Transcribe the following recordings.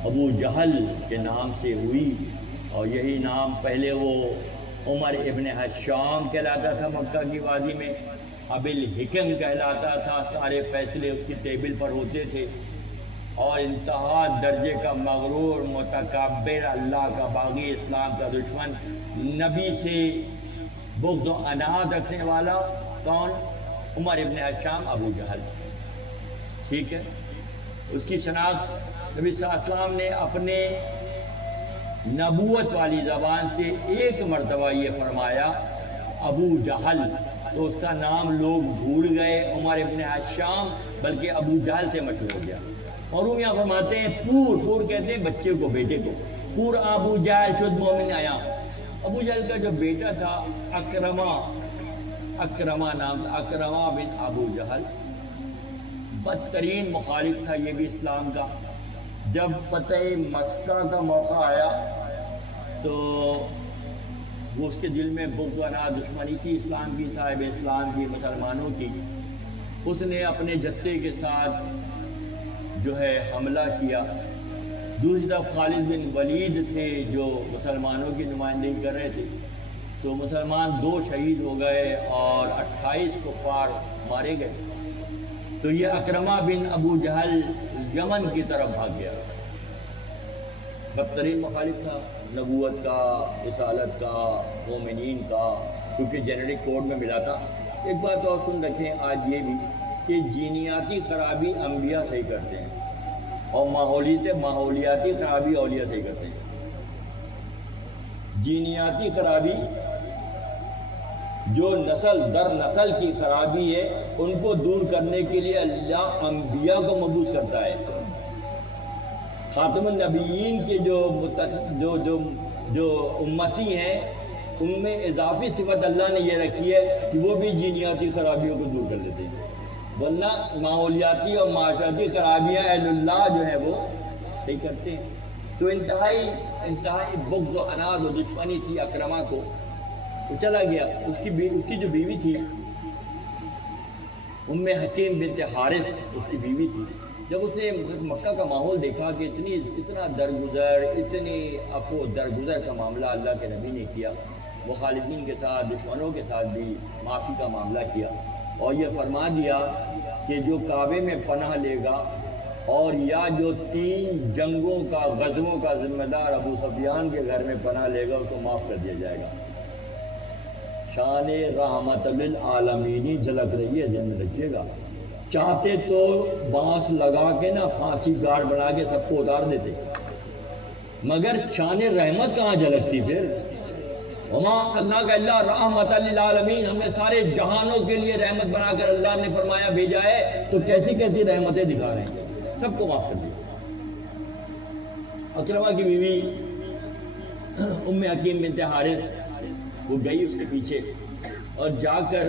ابو جہل کے نام سے ہوئی، اور یہی نام پہلے وہ عمر ابن حشام کہلاتا تھا مکہ کی وادی میں، ابی الحکم کہلاتا تھا، سارے فیصلے اس کی ٹیبل پر ہوتے تھے، اور انتہا درجے کا مغرور، متکبر، اللہ کا باغی، اسلام کا دشمن، نبی سے بغض و عناد رکھنے والا کون؟ عمر ابن حشام، ابو جہل۔ ٹھیک ہے، اس کی شناخت نبی صلی اللہ علیہ وسلم نے اپنے نبوت والی زبان سے ایک مرتبہ یہ فرمایا ابو جہل، تو اس کا نام لوگ بھول گئے عمر ابن حشام، بلکہ ابو جہل سے مشہور ہو گیا۔ اور وہ یہاں فرماتے ہیں پور کہتے ہیں بچے کو، بیٹے کو، پور ابو جہل شد مومن آیا۔ ابو جہل کا جو بیٹا تھا اکرمہ نام تھا، اکرمہ بن ابو جہل، بدترین مخالف تھا یہ بھی اسلام کا۔ جب فتح مکہ کا موقع آیا تو وہ اس کے دل میں بغض و عناد، دشمنی تھی اسلام کی، صاحب اسلام کی، مسلمانوں کی۔ اس نے اپنے جتھے کے ساتھ جو ہے حملہ کیا۔ دوسری طرف خالد بن ولید تھے جو مسلمانوں کی نمائندگی کر رہے تھے، تو مسلمان 2 شہید ہو گئے اور 28 کفار مارے گئے۔ تو یہ اکرمہ بن ابو جہل یمن کی طرف بھاگ گیا۔ بدترین مخالف تھا نبوت کا، رسالت کا، مومنین کا، کیونکہ جنرک کوڈ میں ملا تھا۔ ایک بات اور سن رکھیں آج یہ بھی کہ جینیاتی خرابی انبیاء صحیح کرتے ہیں، اور ماحولیاتی خرابی اولیاء صحیح کرتے ہیں۔ جینیاتی خرابی جو نسل در نسل کی خرابی ہے، ان کو دور کرنے کے لیے اللہ انبیاء کو مبعوث کرتا ہے۔ خاتم النبیین کے جو امتی ہیں، ان میں اضافی صفت اللہ نے یہ رکھی ہے کہ وہ بھی جینیاتی خرابیوں کو دور کر دیتے ہیں، ورنہ ماحولیاتی اور معاشرتی خرابیاں اہل اللہ جو ہے وہ صحیح کرتے ہیں۔ تو انتہائی بغض و عناد و دشمنی تھی اکرمہ کو۔ وہ چلا گیا، اس کی جو بیوی تھی ام حکیم بنت حارث، اس کی بیوی تھی۔ جب اس نے مکہ کا ماحول دیکھا کہ اتنا درگزر، اتنی افو درگزر کا معاملہ اللہ کے نبی نے کیا، مخالفین کے ساتھ، دشمنوں کے ساتھ بھی معافی کا معاملہ کیا، اور یہ فرما دیا کہ جو کعبے میں پناہ لے گا اور یا جو 3 جنگوں کا، غزووں کا ذمہ دار ابو سفیان کے گھر میں پناہ لے گا، اس کو معاف کر دیا جائے گا۔ شان رحمت للعالمینی جھلک رہی ہے، ذہن میں رکھیے گا۔ چاہتے تو بانس لگا کے نا پھانسی گاڑ بنا کے سب کو اتار دیتے، مگر شان رحمت کہاں جھلکتی پھر؟ وما اللہ کا اللہ رحمت للعالمین، ہم نے سارے جہانوں کے لیے رحمت بنا کر اللہ نے فرمایا بھیجا ہے، تو کیسی کیسی رحمتیں دکھا رہے ہیں، سب کو معاف کر دیا۔ اکرمہ کی بیوی ام حکیم بنت حارث وہ گئی اس کے پیچھے، اور جا کر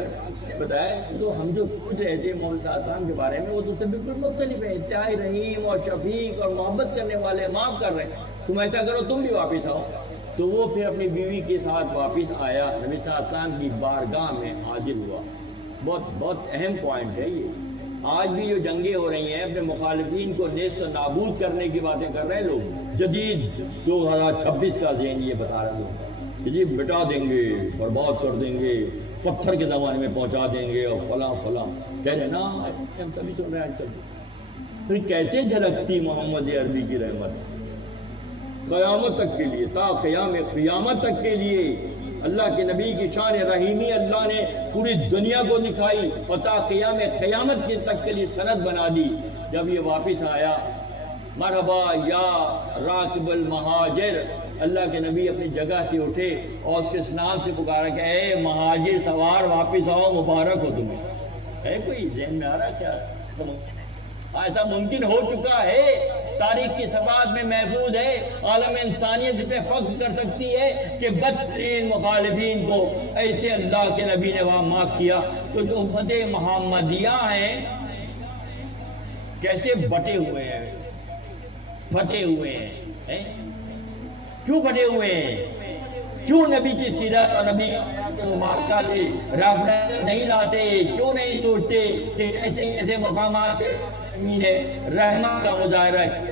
بتایا تو ہم جو سوچ رہے تھے محمد صلی اللہ علیہ وسلم کے بارے میں، وہ تو سب بالکل مختلف ہے، انتہائی رحیم اور شفیق اور محبت کرنے والے، معاف کر رہے ہیں، تم ایسا کرو تم بھی واپس آؤ۔ تو وہ پھر اپنی بیوی کے ساتھ واپس آیا، نبی صلی اللہ علیہ وسلم کی بارگاہ میں حاضر ہوا۔ بہت اہم پوائنٹ ہے یہ۔ آج بھی جو جنگیں ہو رہی ہیں، اپنے مخالفین کو نیست و نابود کرنے کی باتیں کر رہے ہیں لوگ، جدید 2026 کا ذہن یہ بتا رہے ہیں کہ جی مٹا دیں گے، برباد کر دیں گے، پتھر کے زمانے میں پہنچا دیں گے، اور فلاں کہہ رہے نا، ہم کبھی سن رہے ہیں آج کل۔ پھر کیسے جھلکتی محمد عربی کی رحمت قیامت تک کے لیے، تا قیامت تک کے لیے اللہ کے نبی کی شان رحیمی اللہ نے پوری دنیا کو دکھائی، اور تا قیامت کے تک کے لیے سند بنا دی۔ جب یہ واپس آیا، مرحبا یا راکب المہاجر، اللہ کے نبی اپنی جگہ سے اٹھے اور اس کے نام سے پکارا کہ اے مہاجر سوار واپس آؤ، مبارک ہو تمہیں۔ ہے کوئی ذہن میں آ رہا کیا؟ ایسا ممکن ہو چکا ہے، تاریخ کی صفحات میں محفوظ ہے، عالم انسانیت اس پہ فخر کر سکتی ہے کہ بدترین مخالفین کو ایسے اللہ کے نبی نے وہاں معاف کیا۔ تو جو امت محمدیہ ہیں کیسے بٹے ہوئے ہیں، پھٹے ہوئے ہیں۔ کیوں پھٹے ہوئے ہیں؟ کیوں نبی کی سیرت اور نبی کے مبارکہ سے ریفرنس نہیں لاتے؟ کیوں نہیں سوچتے کہ ایسے ایسے مقامات پہ رحمت کا مظاہرہ ہے،